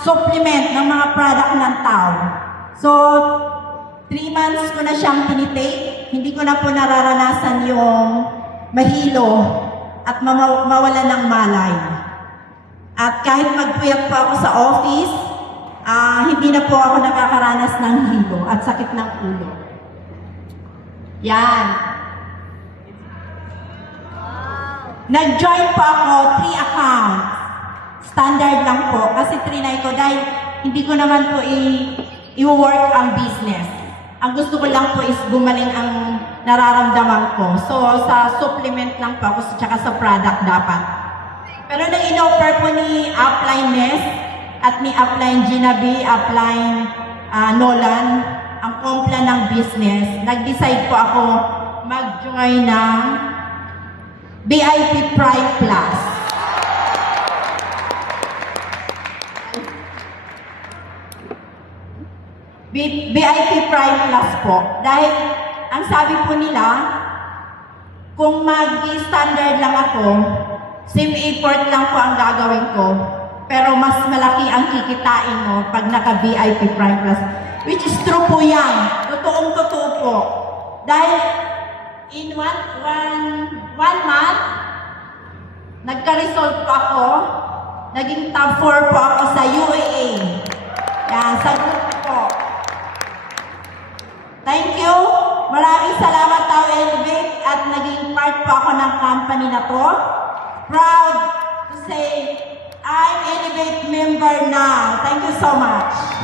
supplement ng mga product ng tao. So, 3 months ko na siyang tinitake. Hindi ko na po nararanasan yung mahilo at mawala ng malay. At kahit magpuyat po ako sa office, hindi na po ako nakakaranas ng hilo at sakit ng ulo. Yan. Nag-join po ako 3 accounts. Standard lang po kasi trinay ko dahil hindi ko naman po i-work ang business. Ang gusto ko lang po is gumaling ang nararamdaman ko. So, sa supplement lang po ako, tsaka sa product dapat. Pero nang in-offer po ni Upline Ness at ni Upline Gina B, Upline Nolan, ang kompla ng business, nag-decide po ako mag-join ng VIP Prime Plus. VIP Prime Plus po. Dahil ang sabi po nila, kung mag-standard lang ako, same effort lang po ang gagawin ko, pero mas malaki ang kikitain mo pag naka-VIP Prime Plus. Which is true po yan. Totoong-totoo po. Dahil in one month, nagka-result po ako, naging top 4 po ako sa UAA. Yan, sa group po. Thank you. Maraming salamat Tao Elevate at naging part po ako ng company na to. Proud to say I'm Elevate member now. Thank you so much.